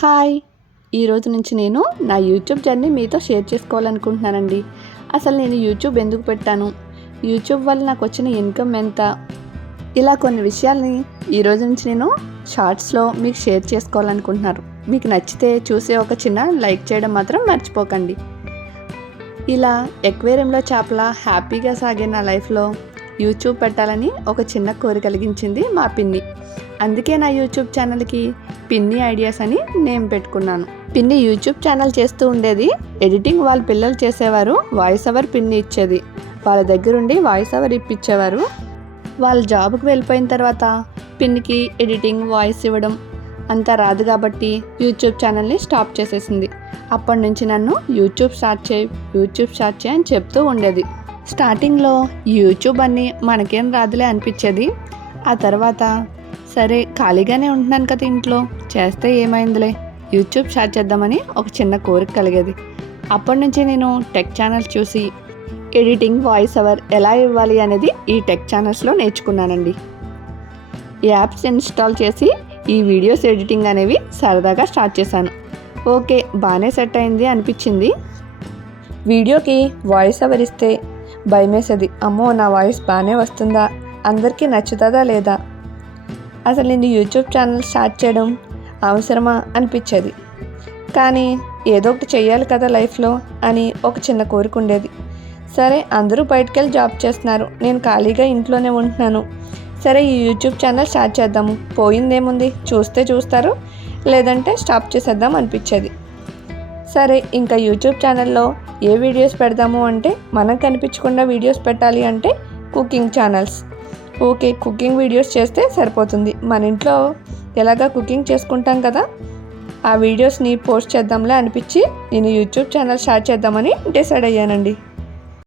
Hi. ఈరోజు నుంచి నేను నా యూట్యూబ్ జర్నీ మీతో షేర్ చేసుకోవాలనుకుంటున్నానండి. అసలు నేను యూట్యూబ్ ఎందుకు పెట్టాను? యూట్యూబ్ వల్ల నాకు వచ్చిన ఇన్కమ్ ఎంత? ఇలా కొన్ని విషయాల్ని ఈరోజు నుంచి నేను షార్ట్స్లో మీకు షేర్ చేసుకోవాలనుకుంటున్నారు. మీకు నచ్చితే చూసే ఒక చిన్న లైక్ చేయడం మాత్రం మర్చిపోకండి. ఇలా ఎక్వేరియంలో చేపల హ్యాపీగా సాగే నా లైఫ్లో యూట్యూబ్ పెట్టాలని ఒక చిన్న కోరిక కలిగించింది మా పిన్ని. అందుకే నా యూట్యూబ్ ఛానల్కి పిన్ని ఐడియాస్ అని నేమ్ పెట్టుకున్నాను. పిన్ని యూట్యూబ్ ఛానల్ చేస్తూ ఉండేది ఎడిటింగ్ వాళ్ళ పిల్లలు చేసేవారు వాయిస్ ఓవర్ పిన్ని ఇచ్చేది. వాళ్ళ దగ్గరుండి వాయిస్ ఓవర్ ఇప్పించేవారు. వాళ్ళ జాబ్కి వెళ్ళిపోయిన తర్వాత పిన్నికి ఎడిటింగ్ వాయిస్ ఇవ్వడం అంతా రాదు కాబట్టి యూట్యూబ్ ఛానల్ని స్టాప్ చేసేసింది. అప్పటి నుంచి నన్ను యూట్యూబ్ స్టార్ట్ చేయి యూట్యూబ్ స్టార్ట్ చేయి అని చెప్తూ ఉండేది. స్టార్టింగ్లో యూట్యూబ్ అన్ని మనకేం రాదులే అనిపించేది. ఆ తర్వాత సరే ఖాళీగానే ఉంటున్నాను కదా ఇంట్లో. చేస్తే ఏమైందిలే. యూట్యూబ్ స్టార్ట్ చేద్దామని ఒక చిన్న కోరిక కలిగేది. అప్పటి నుంచి నేను టెక్ ఛానల్స్ చూసి ఎడిటింగ్ వాయిస్ అవర్ ఎలా ఇవ్వాలి అనేది ఈ టెక్ ఛానల్స్లో నేర్చుకున్నానండి. యాప్స్ ఇన్స్టాల్ చేసి ఈ వీడియోస్ ఎడిటింగ్ అనేవి సరదాగా స్టార్ట్ చేశాను. ఓకే బాగానే సెట్ అయింది అనిపించింది. వీడియోకి వాయిస్ అవర్ ఇస్తే భయమేసేది. అమ్మో నా వాయిస్ బాగానే వస్తుందా? అందరికీ నచ్చుతుందా లేదా? అసలు నేను యూట్యూబ్ ఛానల్ స్టార్ట్ చేయడం అవసరమా అనిపించేది. కానీ ఏదో ఒకటి చేయాలి కదా లైఫ్లో అని ఒక చిన్న కోరిక ఉండేది. సరే అందరూ బయటకెళ్ళి జాబ్ చేస్తున్నారు. నేను ఖాళీగా ఇంట్లోనే ఉంటున్నాను. సరే ఈ యూట్యూబ్ ఛానల్ స్టార్ట్ చేద్దాము. పోయిందేముంది? చూస్తే చూస్తారు. లేదంటే స్టాప్ చేసేద్దాం అనిపించేది. సరే ఇంకా యూట్యూబ్ ఛానల్లో ఏ వీడియోస్ పెడదాము అంటే మనకు కనిపించకుండా వీడియోస్ పెట్టాలి అంటే cooking channels. Okay cooking videos చేస్తే సరిపోతుంది. మన ఇంట్లో ఎలాగా కుకింగ్ చేసుకుంటాం కదా ఆ వీడియోస్ని పోస్ట్ చేద్దాంలే అనిపించి నేను యూట్యూబ్ ఛానల్ స్టార్ట్ చేద్దామని డిసైడ్ అయ్యానండి.